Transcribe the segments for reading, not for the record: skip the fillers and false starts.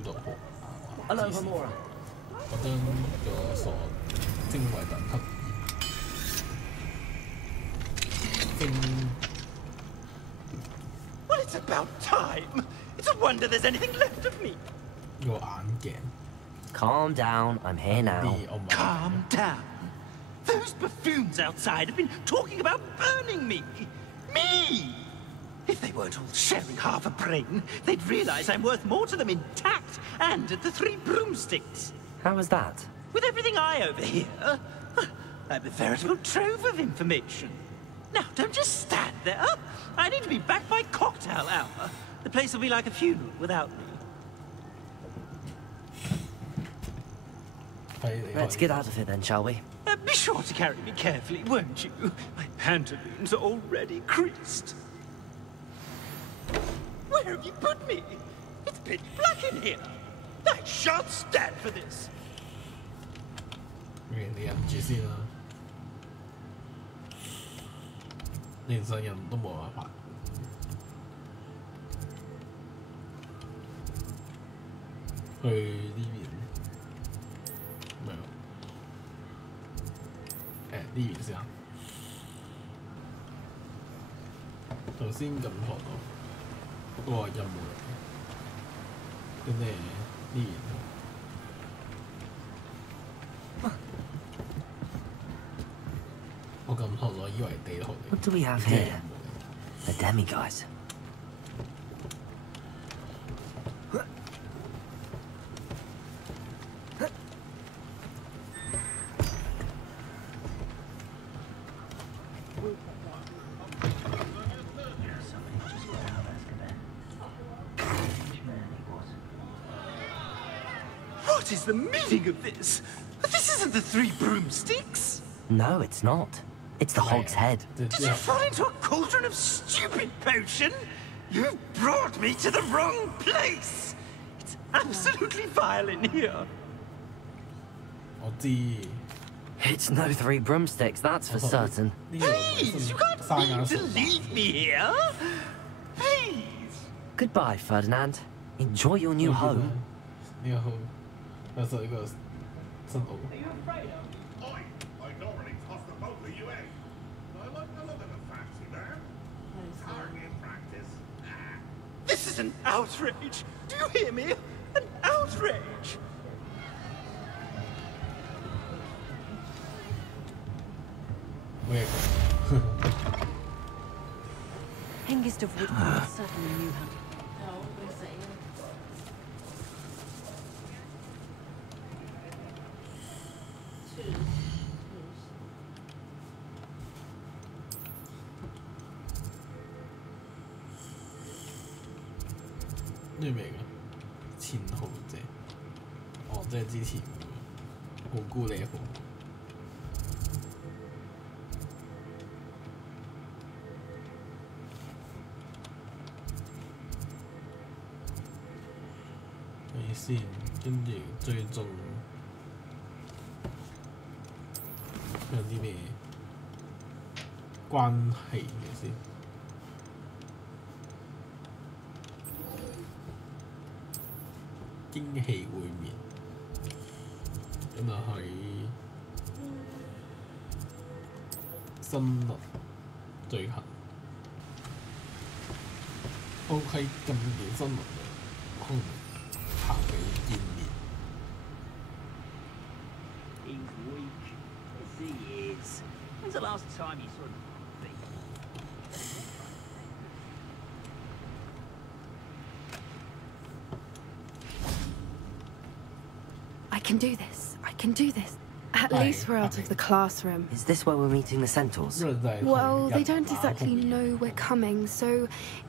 嘅老婆。Hello, Hamora. 我將個所徵為等級2。 Well, it's about time. It's a wonder there's anything left of me. 個眼鏡。 Calm down, I'm here now. Calm down. Those buffoons outside have been talking about burning me. Me! If they weren't all sharing half a brain, they'd realize I'm worth more to them intact and at the 3 broomsticks. How was that? With everything I overhear, I'm a veritable trove of information. Now, don't just stand there. I need to be back by cocktail hour. The place will be like a funeral without me. Let's get out of here then, shall we? Be sure to carry me carefully, won't you? My pantaloons are already creased. Where have you put me? It's pitch black in here. I shan't stand for this. 你忍住先啦，連上人都冇辦法。去呢邊，唔係喎，呢邊先啊。頭先咁學到嗰個任務嚟嘅，跟住呢邊。 我咁學我以為地圖嚟。 What do we have here? The demi-guys. What is the meaning of this? This isn't the 3 broomsticks. No, it's not. It's the Hog's Head. Did you fall into a cauldron of stupid potion? You've brought me to the wrong place. It's absolutely vile in here. 我知。 It's no 3 broomsticks, that's for certain. Please, you can't mean to leave me here. Please. Goodbye, Ferdinand. Enjoy your new home. 呢個好，有時候呢個新屋。 This is an outrage. Do you hear me? An outrage. Hengist of Woodford certainly knew how to. 呢咩㗎？前號啫，哦，即係之前好孤離譜。睇先，跟住最終有啲咩關係嘅先？ 驚喜會面，咁啊喺森林最行，都喺咁遠森林度空行嘅見面。 He's weak. Yes, he is. When's the last time you saw him? I can do this. I can do this. At least we're out of the classroom. Is this where we're meeting the centaurs? Well, they don't exactly know we're coming, so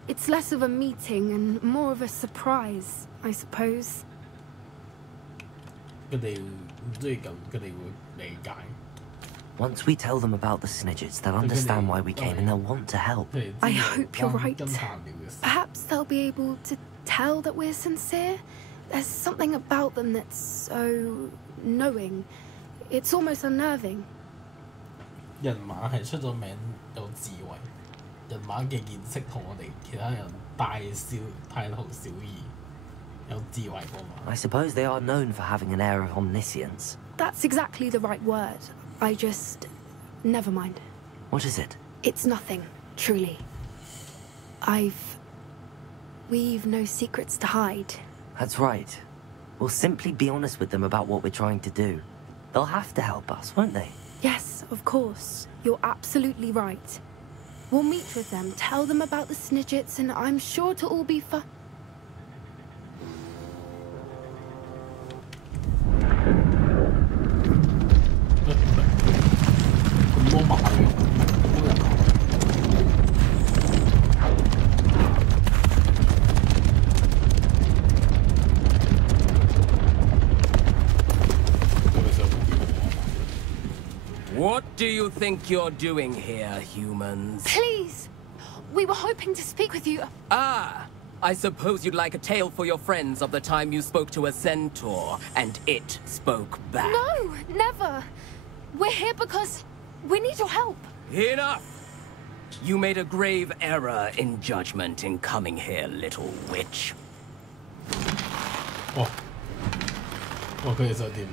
it's less of a meeting and more of a surprise, I suppose. 佢哋唔中意咁，佢哋會理解。 Once we tell them about the Snidgets, they'll understand why we came and they'll want to help. I hope you're right. Perhaps they'll be able to tell that we're sincere. There's something about them that's so knowing. It's almost unnerving. 人馬係出咗名有智慧，人馬嘅見識同我哋其他人大同小異。有智慧過嘛。 I suppose they are known for having an air of omniscience. That's exactly the right word. I just... Never mind. What is it? It's nothing, truly. We've no secrets to hide. That's right. We'll simply be honest with them about what we're trying to do. They'll have to help us, won't they? Yes, of course. You're absolutely right. We'll meet with them, tell them about the Snidgets, and I'm sure it'll all be fun. What do you think you're doing here, humans? Please! We were hoping to speak with you. Ah! I suppose you'd like a tale for your friends of the time you spoke to a centaur, and it spoke back. No, never. We're here because we need your help. Enough! You made a grave error in judgment in coming here, little witch. 佢哋想點？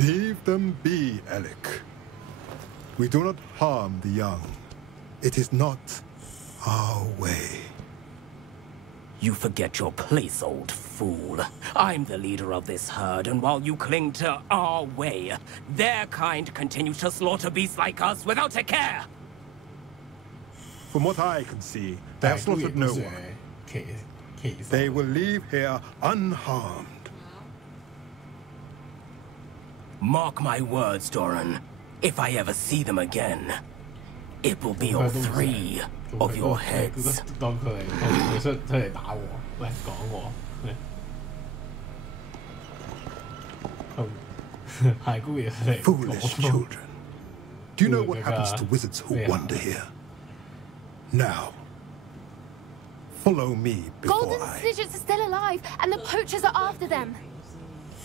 Leave them be, Alec. We do not harm the young. It is not our way. You forget your place, old fool. I'm the leader of this herd, and while you cling to our way, their kind continue to slaughter beasts like us without a care. From what I can see, they have slaughtered no one. They will leave here unharmed. Mark my words, Doran. If I ever see them again, it will be all 3 of your heads. 當佢出嚟打我，喂講我，係姑爺出嚟 Foolish children. Do you know what happens to wizards who wander here? Now, follow me before Golden I... Snidgets are still alive, and the poachers are after them.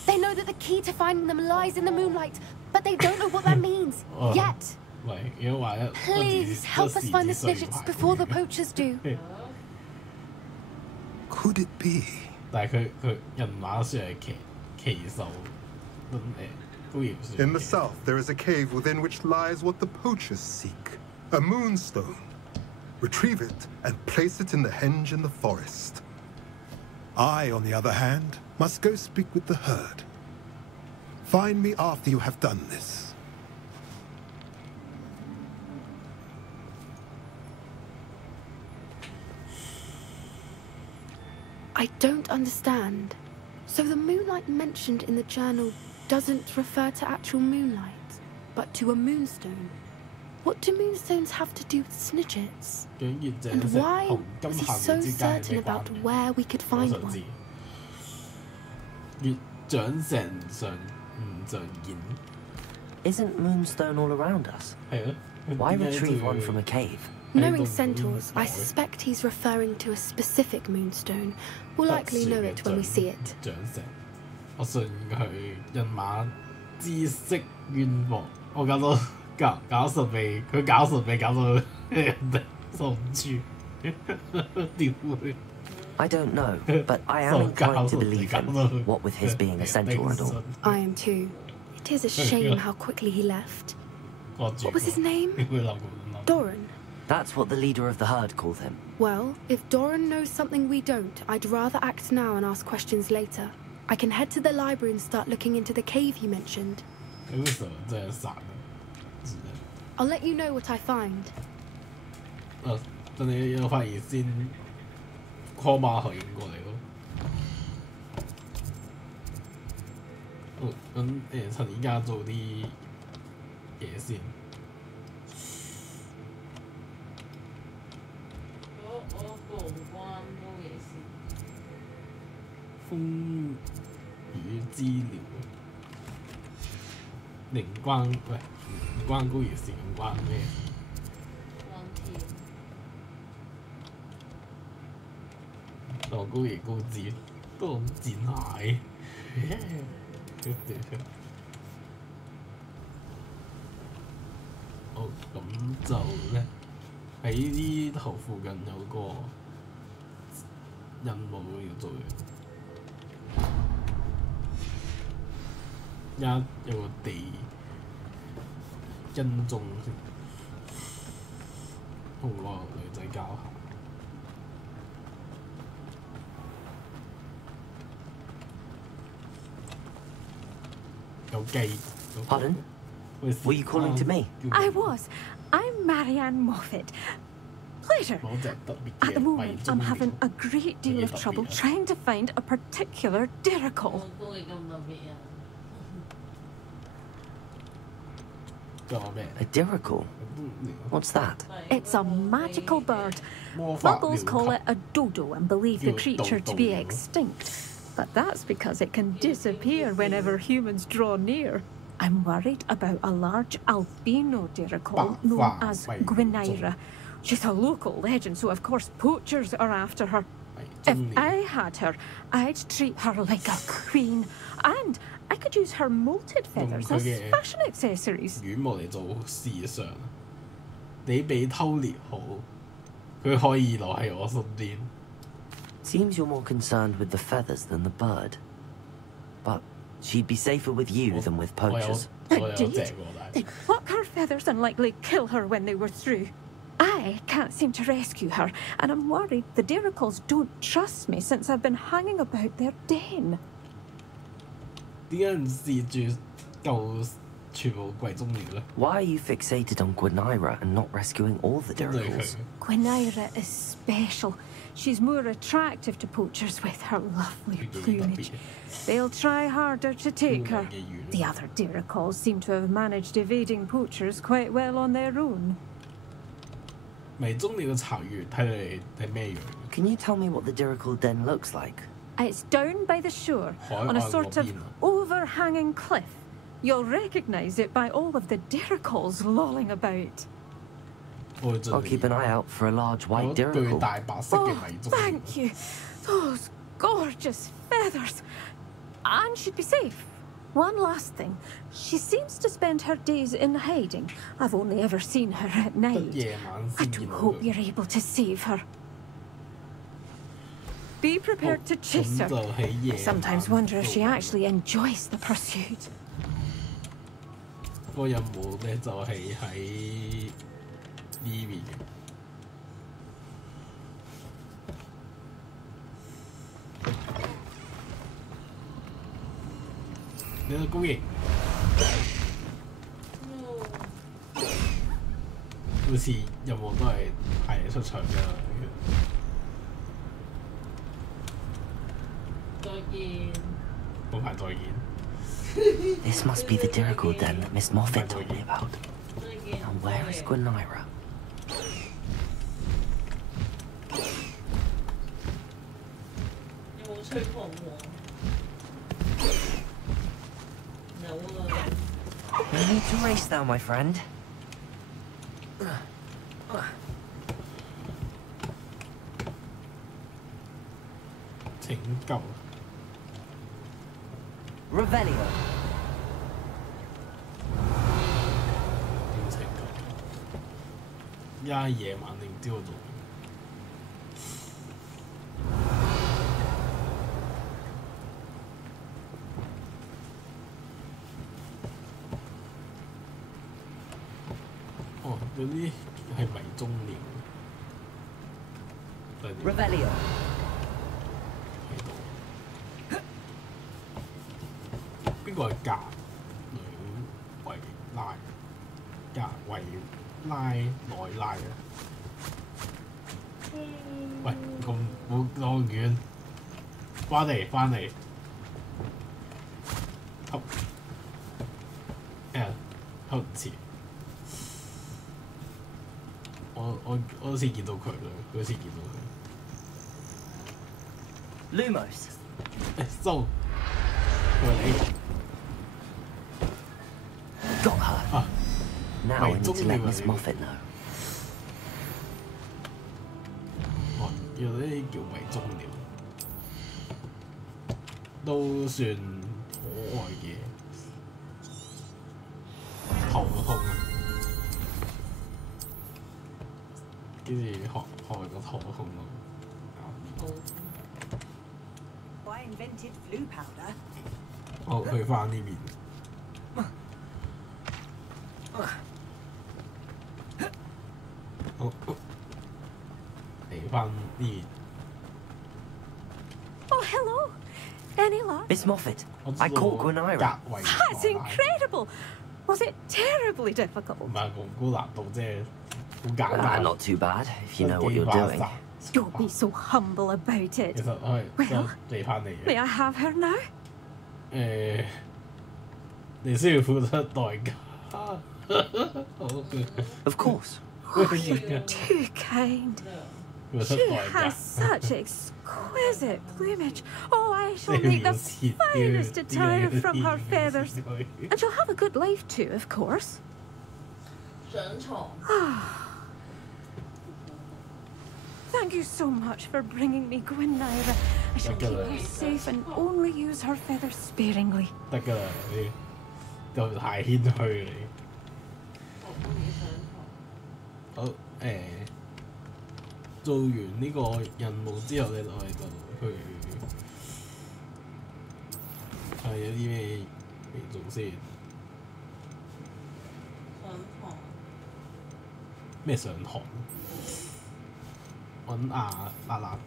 They know that the key to finding them lies in the moonlight, but they don't know what that means, yet. Please help us find the Snidgets before the poachers do. Could it be? 但係佢人馬算係奇獸，姑爺算。 In the south, there is a cave within which lies what the poachers seek. A moonstone. Retrieve it and place it in the henge in the forest. I, on the other hand, must go speak with the herd. Find me after you have done this. I don't understand. So the moonlight mentioned in the journal doesn't refer to actual moonlight, but to a moonstone. What do moonstones have to do with Snidgets? And why was he so certain about where we could find one? 月長成常唔常見。 Isn't moonstone all around us? 係咯。 Why retrieve one from a cave? Knowing centaurs, I suspect he's referring to a specific moonstone. We'll likely know it when we see it. 長成，我信佢人馬知識淵博，我搞神秘，佢搞神秘搞到人哋受唔住，點會？ I don't know, but I am inclined to believe him, what with his being a centaur and all. I am too. It is a shame how quickly he left. What was his name? Doran. That's what the leader of the herd called him. Well, if Doran knows something we don't, I'd rather act now and ask questions later. I can head to the library and start looking into the cave you mentioned. I'll let you know what I find. 等你有發現先 call 馬學應過嚟咯。好，咁趁而家做啲嘢先。我報關嗰嘢先。風雨資料，靈關喂，唔關高嘢事，唔關咩？ 我高爺高智都咁賤蟹，好咁就咧喺呢頭附近任務要做嘅。而家有個地跟蹤先，同個女仔交下。有機。Pardon? Were you calling to me? I was. I'm Marianne Moffat. Pleasure. At the moment, I'm having a great deal of trouble trying to find a particular diricle. A diricle? What's that? It's a magical bird. Muggles call it a dodo and believe the creature to be extinct. But that's because it can disappear whenever humans draw near. I'm worried about a large albino diricle known as Gwynaira. She's a local legend, so of course poachers are after her. If I had her, I'd treat her like a queen. And I could use her molted feathers as fashion accessories. 羽毛嚟做時尚，你比偷獵好，佢可以留喺我身邊。Seems you're more concerned with the feathers than the bird. But she'd be safer with you than with poachers. Indeed. They'd pluck her feathers and likely kill her when they were through. I can't seem to rescue her, and I'm worried the diricles don't trust me since I've been hanging about their den. 點解唔試住救全部貴中鳥咧？ Why are you fixated on Gwynaira and not rescuing all the diricles? Gwynaira is special. She's more attractive to poachers with her lovely plumage. They'll try harder to take her. The other diricles seem to have managed evading poachers quite well on their own. 迷蹤鳥嘅巢穴睇嚟係咩樣 Can you tell me what the diricle den looks like? It's down by the shore, on a sort of overhanging cliff. You'll recognise it by all of the diricles lolling about. I'll keep an eye out for a large white diricle. Oh, thank you. Those gorgeous feathers. And she'd be safe. One last thing. She seems to spend her days in hiding. I've only ever seen her at night. I do hope you're able to save her. Be prepared to chase her. I sometimes wonder if she actually enjoys the pursuit. 個任務咧就係喺呢邊嘅。你個公營，好似任務都係派你出場㗎。再見。嗰排再見。This must be the diricle den that Miss Moffat told me about. Now where is Gwynaira? 有冇吹捧我？ No need to race now, my friend. 拯救。Revelio. 點拯救？而家夜晚定朝早？哦，有啲係迷蹤鳥。Revelio. 喺度。邊個係格女維拉？格維拉內拉啊！喂，咁遠，翻嚟，好，好似我好似見到佢啦，好似見到佢。Lumos. 收佢嚟。 Got her. Now I need to let Miss Moffat know. 哦，原來呢啲叫迷蹤鳥，都算可愛嘅。頭痛啊！跟住學個頭痛咯。invented flu powder. 好，去翻呢邊。好，嚟翻呢邊。Oh, hello. Any luck? Miss Moffat, I caught Gwenira. That's incredible. Was it terribly difficult? 唔係咁高難度啫，好簡單。 Not too bad, if you know what you're doing. Don't be so humble about 其 it. 實係想嚟翻嚟 May 嘅。 I have her now? 你需要付出代價。好 Of course. Oh, you're too kind. 付出 She 代 has 價。 such exquisite plumage. Oh, I shall make the finest attire from her feathers. And she'll have a good life too, of course. 上床。 Thank you so much for bringing me Gwenira. I shall keep her safe and only use her feathers sparingly. 得㗎啦，你就太謙虛你。好做完呢個任務之後咧，我哋就去係有啲咩嚟做先？咩上堂？揾阿娜娜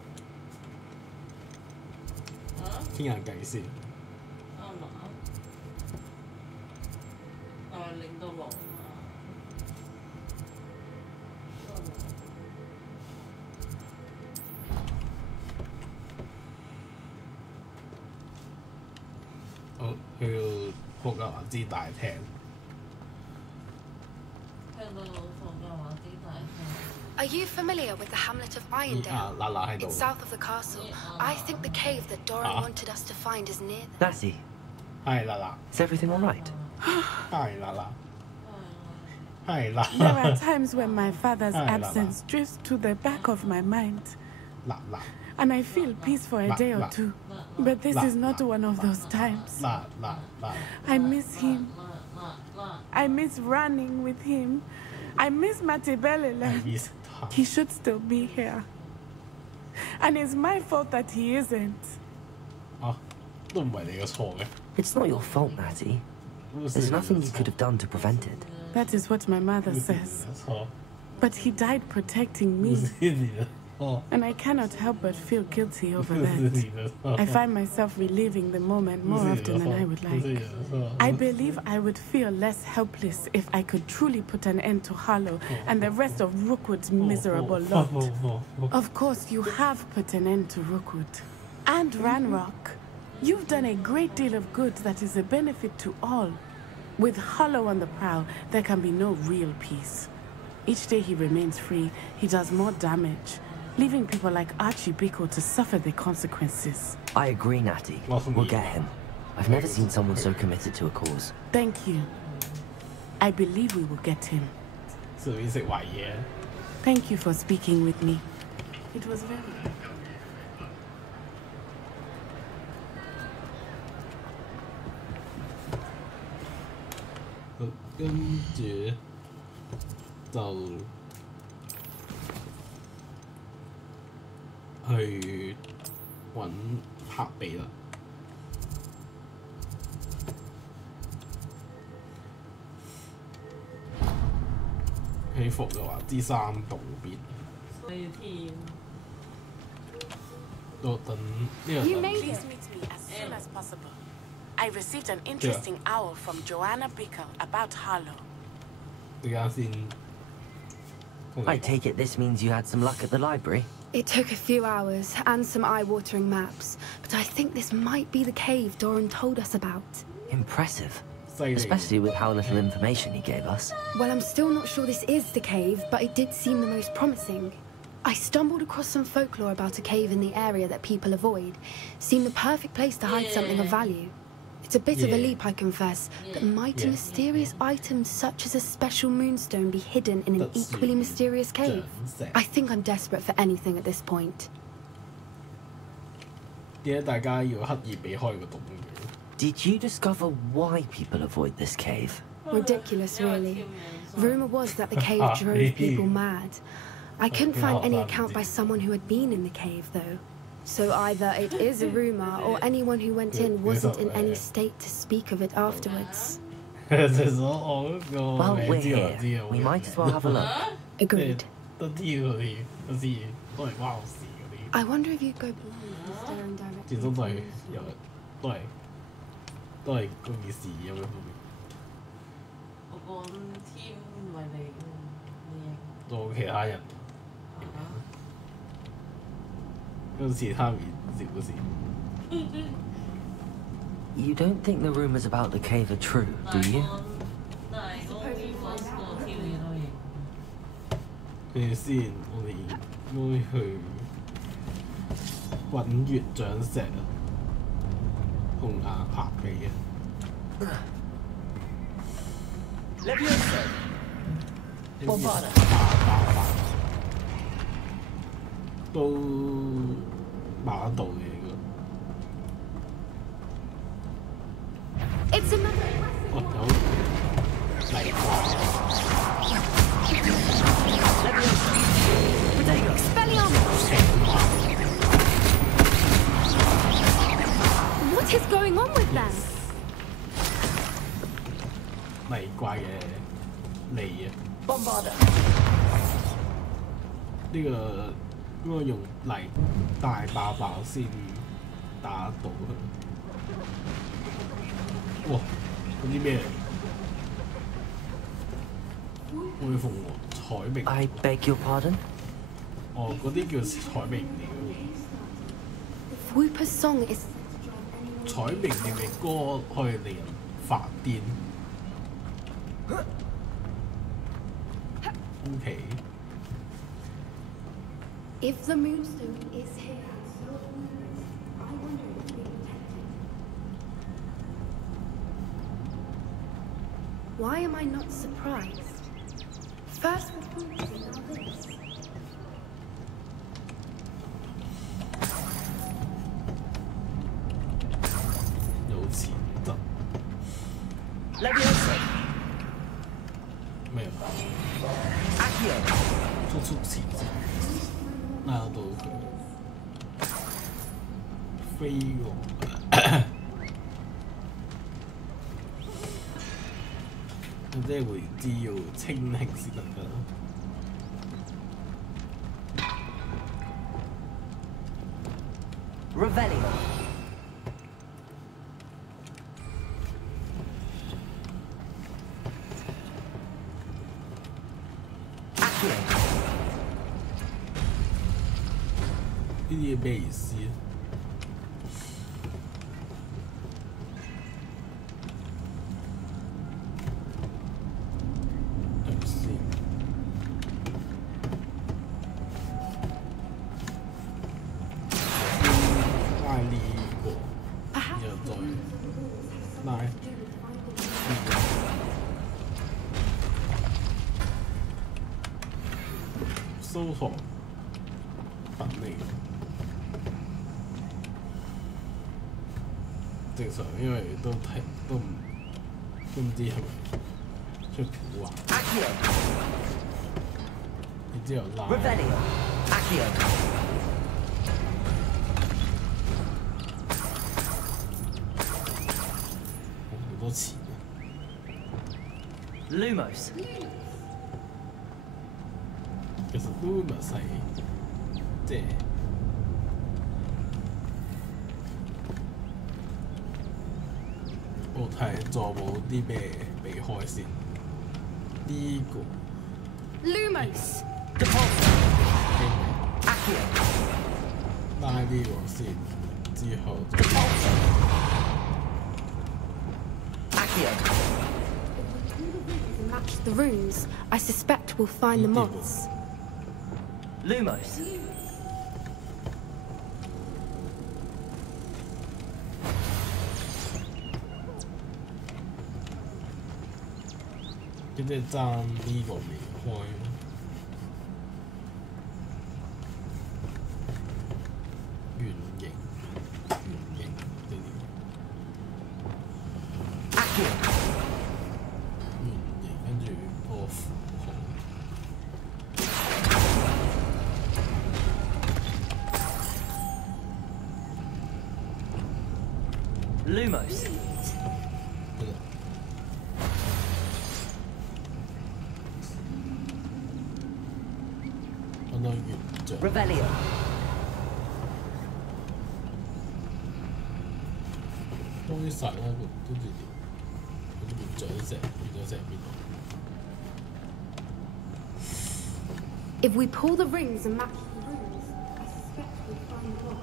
傾下偈先。領到龍好，去到霍格華茲大廳。聽到霍格華茲大廳。 Are you familiar with the hamlet of Irondale? 娜娜喺度。 It's south of the castle. I think the cave that Doran wanted us to find is near there. Lassie, 係娜娜， is everything all right? 係娜娜，係娜 There are 娜， times when my father's Hi, Lala. absence drifts to the back of my mind, 娜娜， and I feel peace for a day or two. But this is not one of those times. 娜娜娜， I miss him. I miss running with him. I miss Matibelele. 意思 He should still be here. And it's my fault that he isn't. 啊，都唔係你嘅錯嘅。 It's not your fault, Natty. There's nothing you could have done to prevent it. That is what my mother 唔係 says. 你嘅錯， But he died protecting 唔 me, 係你嘅錯， and I cannot help but feel guilty 唔 over 係 that. 你嘅錯， I find myself reliving the moment 唔 more 係你嘅 often than I 錯， would 唔係你 like. 嘅錯。 I believe I would feel less helpless if I could truly put an end to Harlow and the rest of Rookwood's miserable lot. Of course, you have put an end to Rookwood. And Ranrock. You've done a great deal of good that is a benefit to all. With Harlow on the prowl, there can be no real peace. Each day he remains free, he does more damage, leaving people like Archie Biko to suffer the consequences. I agree, Natty. We'll get him. I've never seen someone so committed to a cause. Thank you. I believe we will get him. 順便食壞嘢。 Thank you for speaking with me. It was very good. 跟住就去揾黑比啦。起伏嘅話，啲山洞邊四天。都等呢個 You 等 may please meet me as soon as possible. I received an interesting owl from Joanna Bickle about Harlow. 而家先。 I take it this means you had some luck at the library? It took a few hours and some eye-watering maps, but I think this might be the cave Doran told us about. Impressive. 犀利。 Especially with how little information he gave us. Well, I'm still not sure this is the cave, but it did seem the most promising. I stumbled across some folklore about a cave in the area that people avoid. Seemed the perfect place to hide something of value. It's a bit of a leap, I confess, but might a mysterious item such as a special moonstone be hidden in an equally mysterious cave? I think I'm desperate for anything at this point. 點解大家要刻意避開個洞嘅？ Did you discover why people avoid this cave? Ridiculous, really. Rumor was that the cave drove people mad. I couldn't find any account by someone who had been in the cave, though. So either it is a rumor, or anyone who went in wasn't in any state to speak of it afterwards. Well, we're here. We might as well have a look. Agreed. 都知嗰啲，都知都係關我事嗰啲。I wonder if you'd go blind and staring directly. 始終都係有，都係嗰件事咁樣方面。我講 team 唔係你做其他人。跟其他面小事。You don't think the rumors about the cave are true, do you? 跟住先，我哋應該去滾月掌石啊，紅牙拍皮啊。都馬道嘅個。It's another. 哦，有泥巴。What is going on with them? 泥怪嘅脷啊！呢個應該用泥大爆爆先打到佢。哇！嗰啲咩嚟？會鳳凰彩明。I beg your pardon? 哦，嗰啲叫彩明鳥。Whooper's song is. 彩明鳥嘅歌可以令人發癲。OK。If the moonstone is here, I wonder if it's being protected. Why am I not surprised? First with Hooper, now this. 有錢得。咩啊？速速前進，拉到佢飛喎。咁即係回知要清醒先得㗎。Revelio. Accio. 呢啲嘢咩意思啊？等先。拉呢個，然後再拉呢個。收藏品味。正常，因為都唔知係咪出蠱惑。然之後拉。好多錢啊 Lumos. 其實 Lumos 係即係。我睇仲有冇啲咩避開先？呢個 Lumos. 拉呢個先，之後Match the runes. I suspect we'll find the moths. Lumos. 即係爭呢個未開。圓形，即係圓形，跟住個符號。Lumos. 揾到圓像。Revelio. 終於實啦，跟住嗰啲圓像石變咗石邊度。If we pull the rings and match the rooms, I suspect we'll find the box.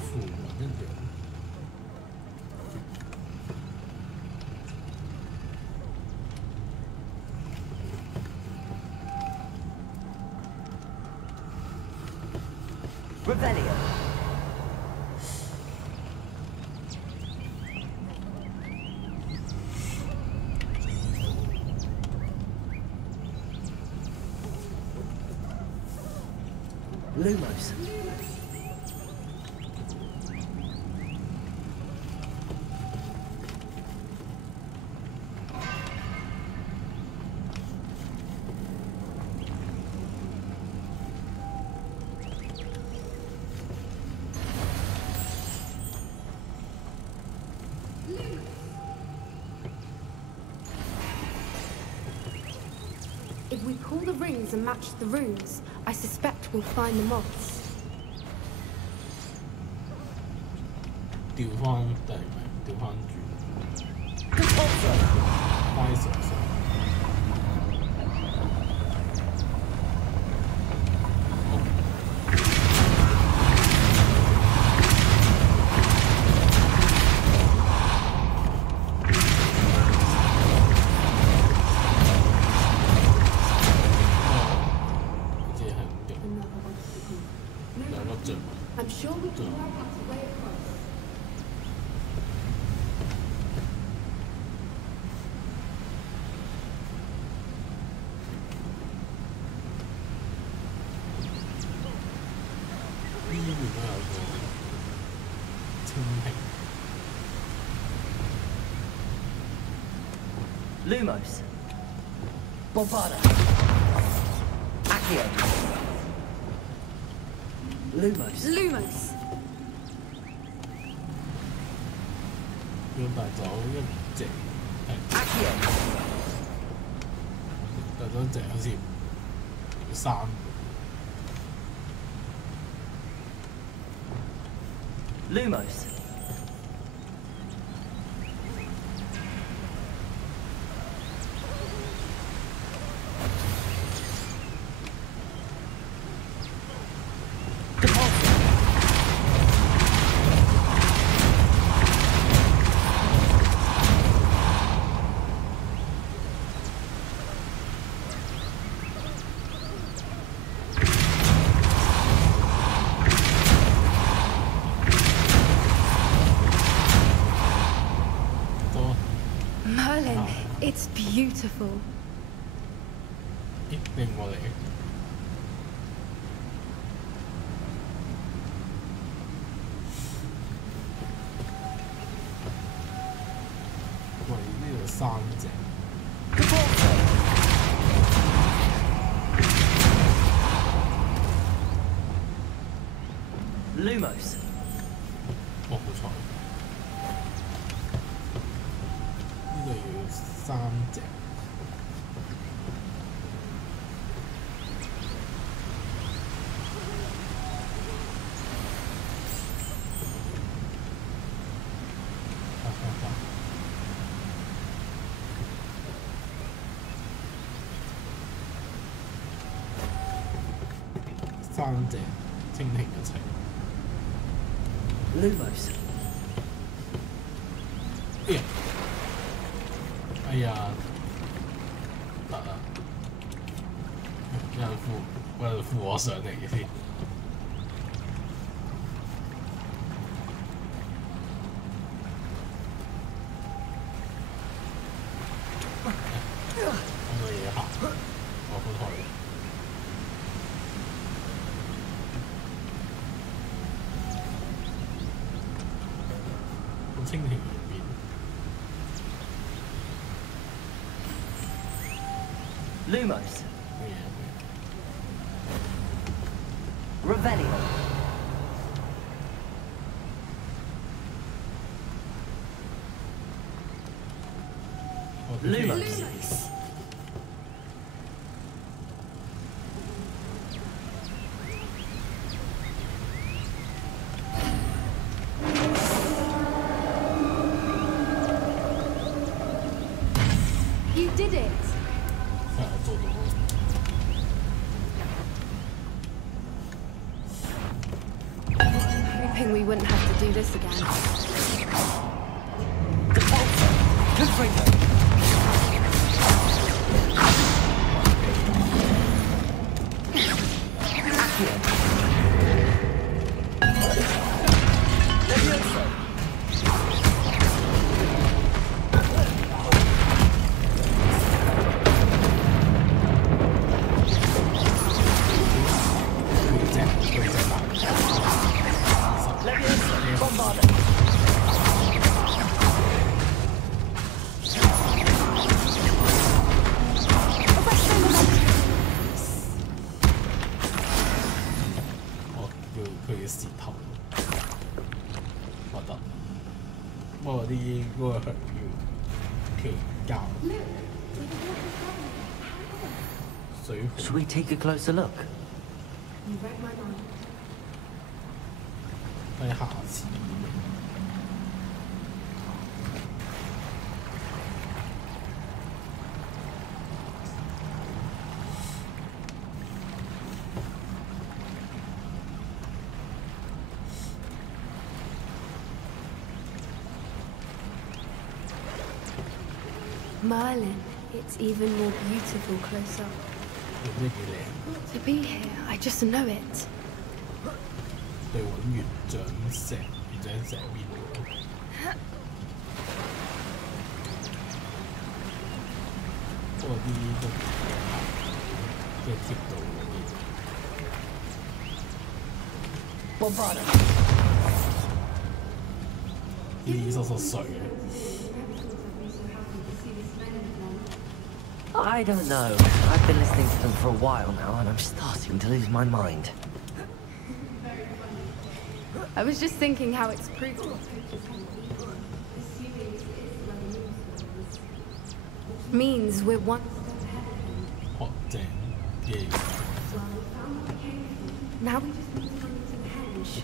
符文一樣。Revelio. Lumos. If we pull the rings and match the runes, I suspect we'll find the moths. 調翻定係調翻轉？拉手上。I'm sure we can work out a way across. 呢邊都有個清平。Lumos. Bombarda. Accio. Lumos. Lumos. 要帶走一隻，係 Accio. 帶走一隻好似3。Lumos. Merlin, it's beautiful. 咦？你唔過嚟嘅？喂，呢度3隻。Lumos. 哦，好彩。呢度要3隻。3隻蜻蜓一齊。Lumos. 哎呀，得啦，有人扶我上嚟先。咁多嘢行，我好台。蜻蜓入邊。Lumos. Revelio. Lumos. You did it! Hoping we wouldn't have to do this again. Should we take a closer look? You read my mind. 喺下次。Merlin, it's even more beautiful close up. To be here, I just know it. 對揾原掌石面不過啲都即係貼到嗰啲。啲濕濕碎嘅。I don't know. I've been listening to them for a while now, and I'm starting to lose my mind. I was just thinking how it's proved. Means we're one. 學正嘅。Now we just need to go into the henge.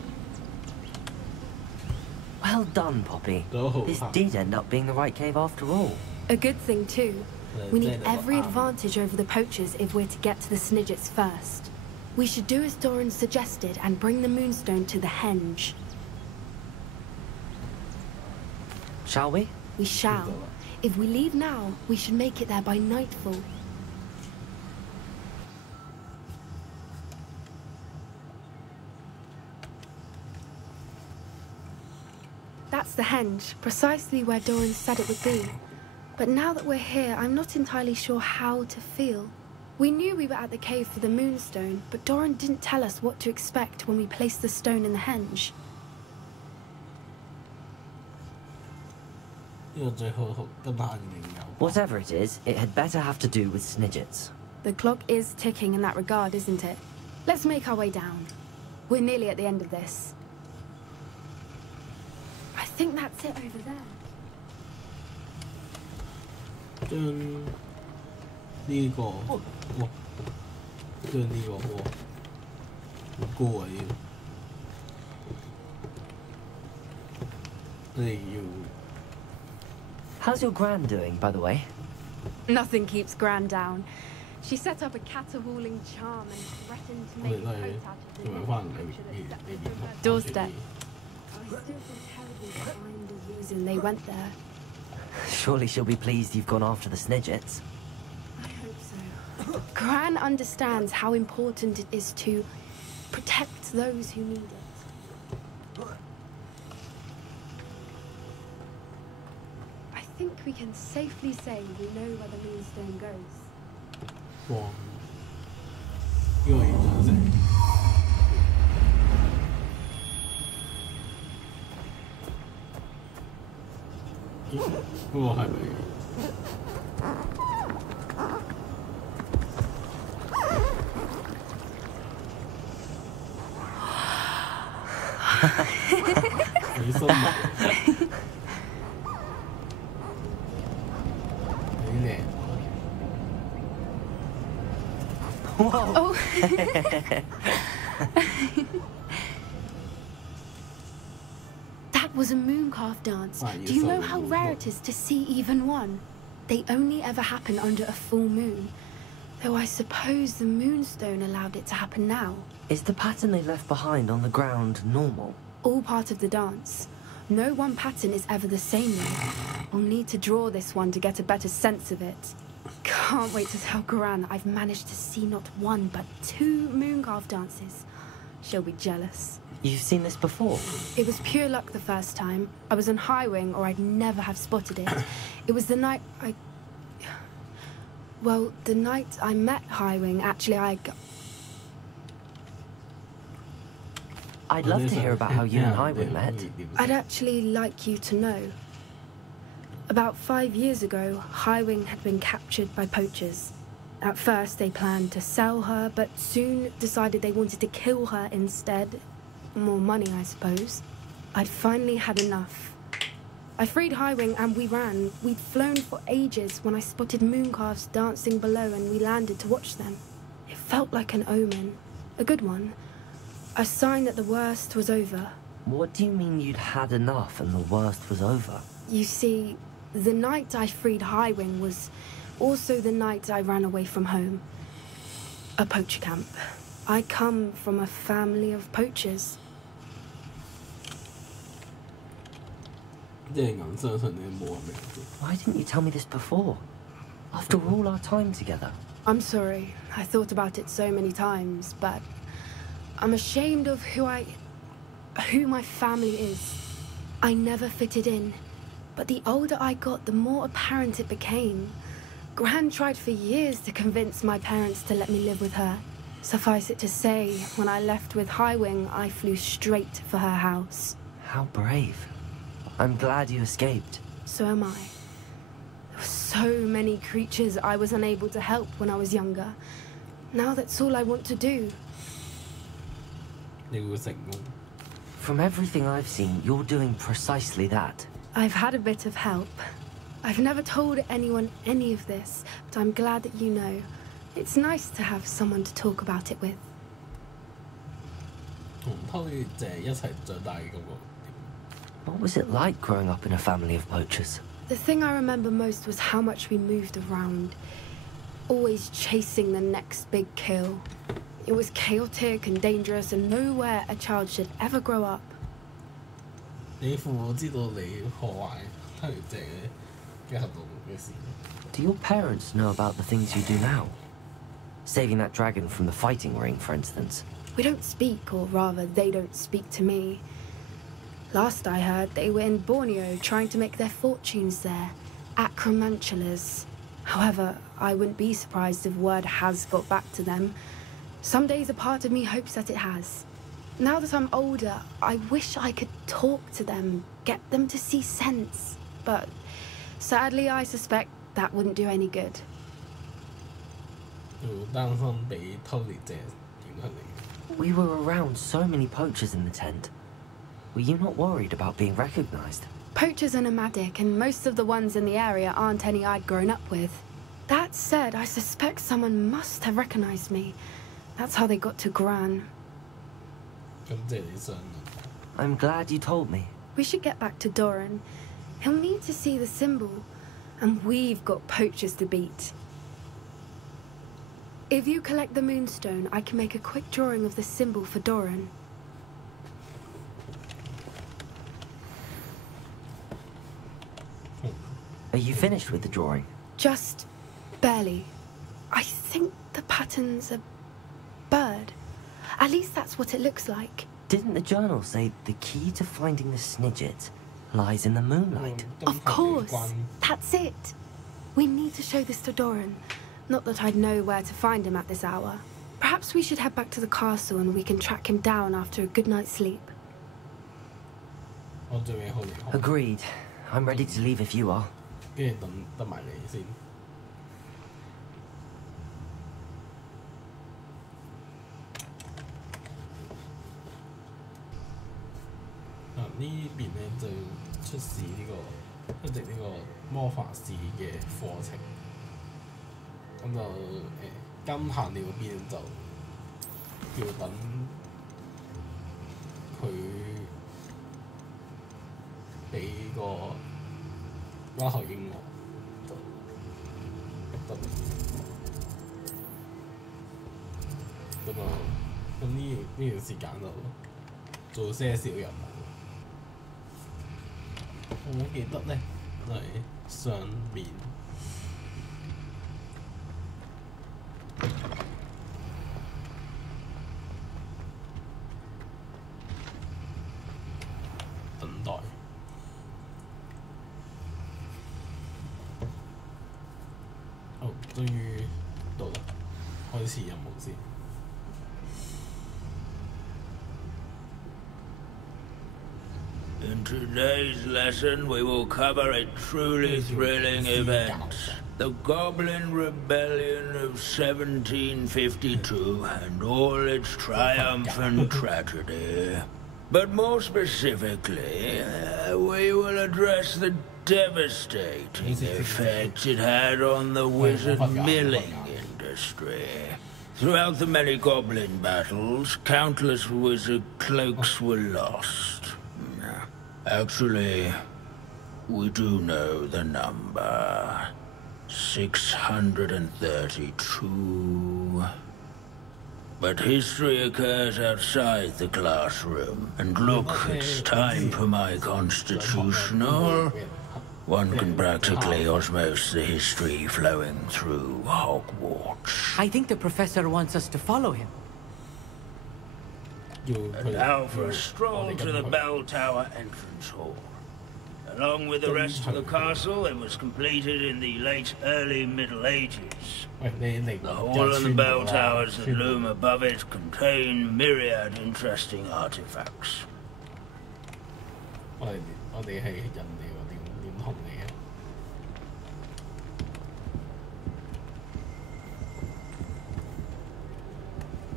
Well done, Poppy. This did end up being the right cave after all. A good thing too. We need every advantage over the poachers if we're to get to the Snidgets first. We should do as Doran suggested and bring the Moonstone to the henge. Shall we? We shall. If we leave now, we should make it there by nightfall. That's the henge, precisely where Doran said it would be. But now that we're here, I'm not entirely sure how to feel. We knew we were at the cave for the Moonstone, but Doran didn't tell us what to expect when we placed the stone in the henge. Whatever it is, it had better have to do with Snidgets. The clock is ticking in that regard, isn't it? Let's make our way down. We're nearly at the end of this. I think that's it over there. 將呢個將呢個好高啊！你要 How's your Gran doing, by the way? Nothing keeps Gran down. She set up a caterwauling charm and threatened to make a coat out of the doorstep. I still feel terribly behind the reason they went there. Surely she'll be pleased you've gone after the Snidgets. I hope so. Gran understands how important it is to protect those who need it. I think we can safely say we know where the Moonstone goes. 哇！呢個現象性。嗰個係咪？幾新聞，幾靚。 Oh. That was a mooncalf dance. Do you know how rare it is to see even one? They only ever happen under a full moon. Though I suppose the moonstone allowed it to happen now. Is the pattern they left behind on the ground normal? All part of the dance. No one pattern is ever the same though. We'll need to draw this one to get a better sense of it. Can't wait to tell Gran that I've managed to see not one but 2 mooncalf dances. She'll be jealous. You've seen this before? It was pure luck the first time. I was on High Wing or I'd never have spotted it. It was the night Well, the night I met High Wing, actually I'd love to hear about how you and High Wing met. I'd actually like you to know. About 5 years ago, High Wing had been captured by poachers. At first, they planned to sell her, but soon decided they wanted to kill her instead. More money, I suppose. I'd finally had enough. I freed High Wing and we ran. We'd flown for ages when I spotted mooncalves dancing below and we landed to watch them. It felt like an omen. A good one. A sign that the worst was over. What do you mean you'd had enough and the worst was over? You see, the night I freed High Wing was also the night I ran away from home. A poacher camp. I come from a family of poachers. Why didn't you tell me this before? After all our time together. I'm sorry. I thought about it so many times, but I'm ashamed of who my family is. I never fitted in, but the older I got, the more apparent it became. Gran tried for years to convince my parents to let me live with her. Suffice it to say, when I left with High Wing, I flew straight for her house. How brave. I'm glad you escaped. So am I. There were so many creatures I was unable to help when I was younger. Now that's all I want to do. From everything I've seen, you're doing precisely that. I've had a bit of help. I've never told anyone any of this, but I'm glad that you know. It's nice to have someone to talk about it with. What was it like growing up in a family of poachers? The thing I remember most was how much we moved around, always chasing the next big kill. It was chaotic and dangerous and nowhere a child should ever grow up. Do your parents know about the things you do now? Saving that dragon from the fighting ring, for instance. We don't speak, or rather, they don't speak to me. Last I heard, they were in Borneo trying to make their fortunes there. Acromantulas. However, I wouldn't be surprised if word has got back to them. Some days a part of me hopes that it has. Now that I'm older, I wish I could talk to them, get them to see sense. But sadly, I suspect that wouldn't do any good. We were around so many poachers in the tent. Were you not worried about being recognized? Poachers are nomadic, and most of the ones in the area aren't any I'd grown up with. That said, I suspect someone must have recognized me. That's how they got to Gran. I'm glad you told me. We should get back to Doran. He'll need to see the symbol, and we've got poachers to beat. If you collect the moonstone, I can make a quick drawing of the symbol for Doran. Are you finished with the drawing? Just barely. I think the pattern's a bird. At least that's what it looks like. Didn't the journal say the key to finding the Snidget lies in the moonlight? Of course. That's it. We need to show this to Doran. Not that I'd know where to find him at this hour. Perhaps we should head back to the castle and we can track him down after a good night's sleep. Agreed. I'm ready to leave if you are. 呢邊咧就出示呢、個一直呢個魔法師嘅課程，咁就金炭鳥嗰邊就要等佢俾個拉學英我就得。咁啊，咁呢段時間就做些小任務。我記得咧，係上面等待。哦，終於到啦！開始任務先。In today's lesson, we will cover a truly thrilling event. The Goblin Rebellion of 1752 and all its triumph and tragedy. But more specifically, we will address the devastating effects it had on the wizard milling industry. Throughout the many goblin battles, countless wizard cloaks were lost. Actually, we do know the number. 632. But history occurs outside the classroom. And look, it's time for my constitutional. One can practically osmose the history flowing through Hogwarts. I think the professor wants us to follow him. And now for a stroll to the bell tower entrance hall. Along with the rest of the castle, it was completed in the late early Middle Ages. The hall and the bell towers that loom above it contain myriad interesting artifacts.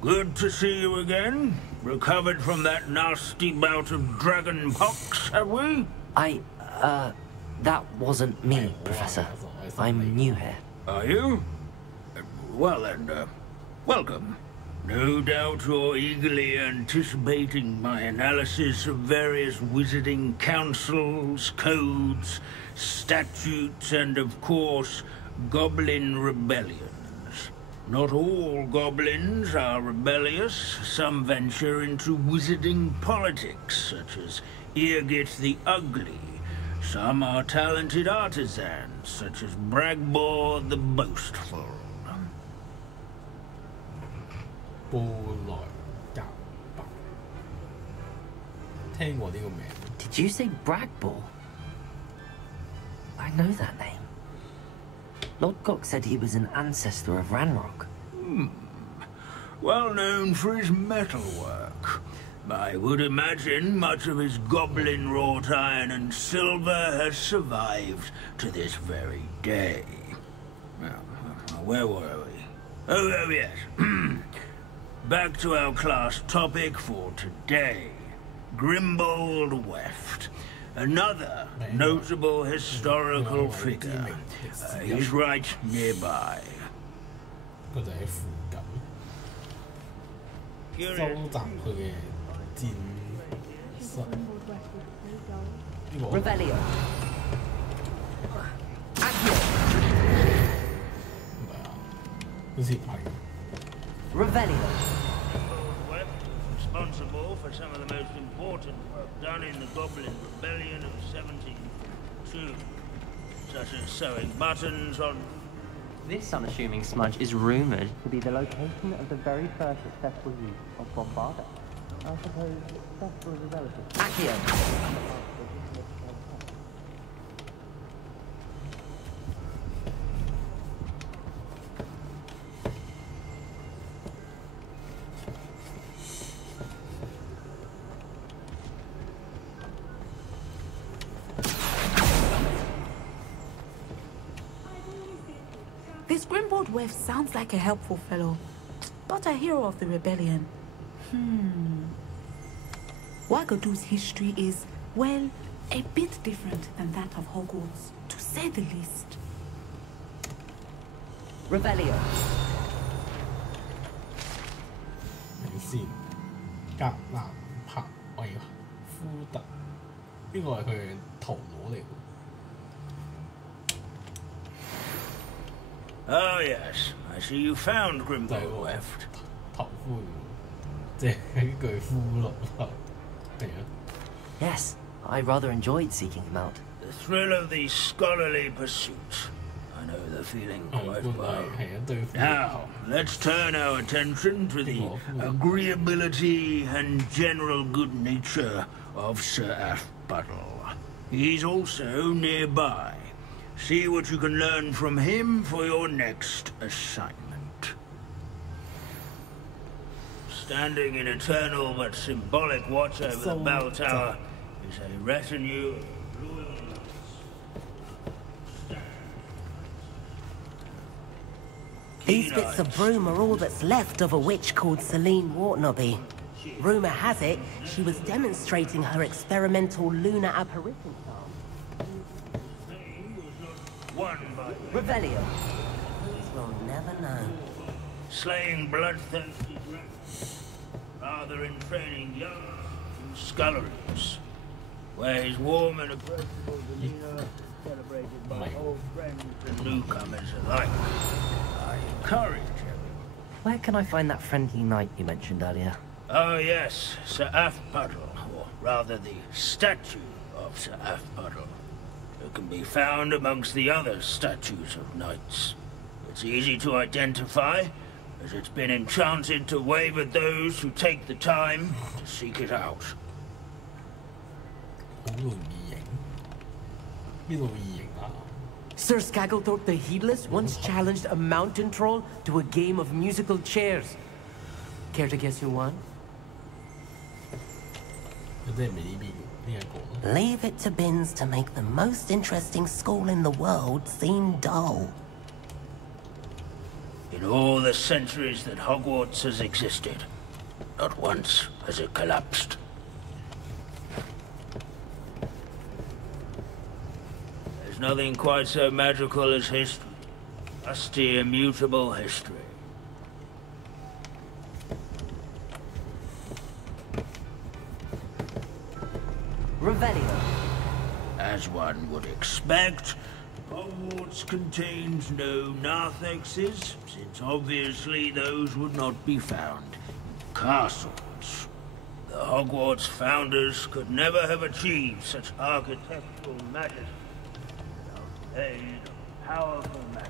Good to see you again. Recovered from that nasty bout of dragon pox, have we? That wasn't me, Professor. I'm new here. Are you? Well then, welcome. No doubt you're eagerly anticipating my analysis of various wizarding councils, codes, statutes, and of course, goblin rebellions. Not all goblins are rebellious. Some venture into wizarding politics, such as Eargit the Ugly. Some are talented artisans, such as Bragbor the Boastful. Did you say Bragbor? I know that name. Lord Gok said he was an ancestor of Ranrock. Well known for his metalwork. I would imagine much of his goblin wrought iron and silver has survived to this very day. Where were we? Oh yes. Back to our class topic for today. Grimbold Weft. Another notable historical figure. He's right nearby. Revelio. Revelio. Responsible for some of the most important work done in the Goblin Rebellion of 1752, such as sewing buttons on... This unassuming smudge is rumoured to be the location of the very first successful use of Bombarda. I suppose successful is a relative. Accio. This Grimbold Weft sounds like a helpful fellow, but a hero of the rebellion. Wagadu's history is Well, a bit different than that of Hogwarts, to say the least. Revelio. 睇先，格蘭柏維夫特，呢個係佢頭腦嚟喎。Oh yes, I see you found Grimgorleft. 頭盔，即係呢句骷髏頭，係啊。Yes, I rather enjoyed seeking him out. The thrill of the scholarly pursuit. I know the feeling quite well. Now, let's turn our attention to the agreeability and general good nature of Sir Aphbuttle. He's also nearby. See what you can learn from him for your next assignment. Standing in eternal but symbolic watch over the bell tower is a retinue of royal knights. These bits of broom are all that's left of a witch called Celine Wartnobby. Rumour has it, she was demonstrating her experimental lunar apparition charm. Revelio. We'll never know. Slaying bloodthirsty dragons, rather in training young sculleries, where his warm and approachable demeanour celebrated by old friends and newcomers alike. I encourage him. Where can I find that friendly knight you mentioned earlier? Oh yes, Sir Aphbuttle, or rather the statue of Sir Aphbuttle. It can be found amongst the other statues of knights. It's easy to identify, as it's been enchanted to wave at those who take the time to seek it out. Sir Scagglethorpe the Heedless once challenged a mountain troll to a game of musical chairs. Care to guess who won? Leave it to Binns to make the most interesting school in the world seem dull. In all the centuries that Hogwarts has existed, not once has it collapsed. There's nothing quite so magical as history. Rusty, immutable history. Revelio. As one would expect, Hogwarts contains no narthexes, since obviously those would not be found in castles. The Hogwarts founders could never have achieved such architectural majesty without the aid of powerful magic.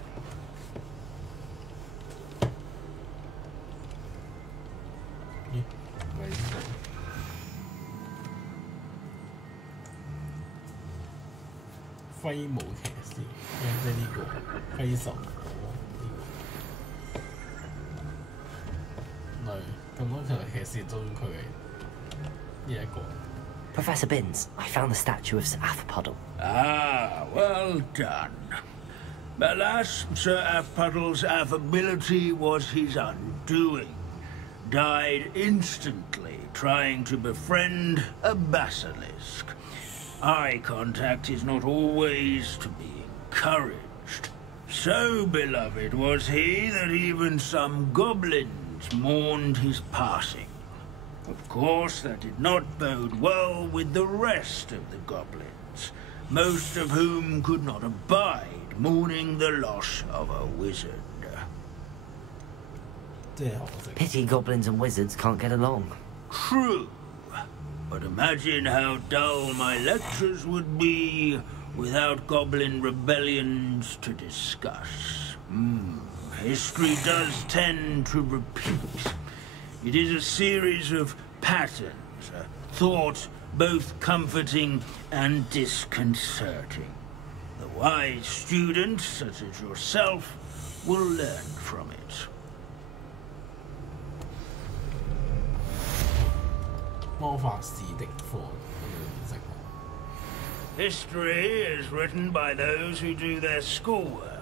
Professor Binns, I found the statue of Sir Aphbuttle. Ah, well done. Alas, Sir Aphbuttle's affability was his undoing. Died instantly trying to befriend a basilisk. Eye contact is not always to be encouraged. So beloved was he that even some goblins mourned his passing. Of course, that did not bode well with the rest of the goblins, most of whom could not abide mourning the loss of a wizard. Pity goblins and wizards can't get along. True. But imagine how dull my lectures would be without goblin rebellions to discuss. History does tend to repeat. It is a series of patterns, a thought both comforting and disconcerting. The wise student, such as yourself, will learn from it. History is written by those who do their schoolwork.